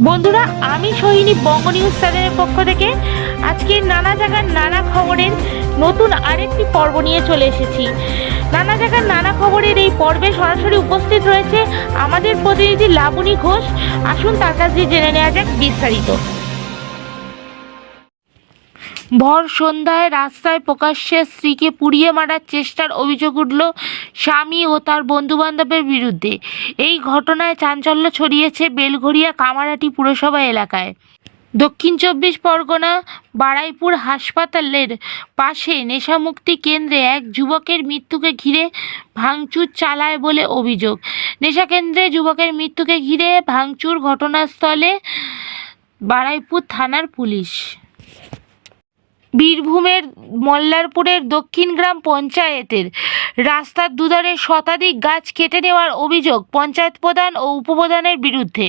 বন্ধুরা, আমি সোহিনী বঙ্গ নিউজ চ্যানেলের পক্ষ থেকে আজকে নানা জায়গার নানা খবরের নতুন আরেকটি পর্ব নিয়ে চলে এসেছি। নানা জায়গার নানা খবরের এই পর্বে সরাসরি উপস্থিত রয়েছে আমাদের প্রতিনিধি লাবণী ঘোষ। আসুন তার কাছ দিয়ে জেনে নেওয়া যাক বিস্তারিত। ভর সন্ধ্যায় রাস্তায় প্রকাশ্যে স্ত্রীকে পুড়িয়ে মারার চেষ্টার অভিযোগ উঠল স্বামী ও তার বন্ধুবান্ধবের বিরুদ্ধে। এই ঘটনায় চাঞ্চল্য ছড়িয়েছে বেলঘরিয়া কামারাটি পুরসভা এলাকায়। দক্ষিণ চব্বিশ পরগনা বারাইপুর হাসপাতালের পাশে নেশামুক্তি কেন্দ্রে এক যুবকের মৃত্যুকে ঘিরে ভাঙচুর চালায় বলে অভিযোগ। নেশাকেন্দ্রে যুবকের মৃত্যুকে ঘিরে ভাঙচুর ঘটনাস্থলে বারাইপুর থানার পুলিশ। বীরভূমের মল্লারপুরের দক্ষিণ গ্রাম পঞ্চায়েতের রাস্তার দুধারে শতাধিক গাছ কেটে নেওয়ার অভিযোগ পঞ্চায়েত প্রধান ও উপপ্রধানের বিরুদ্ধে।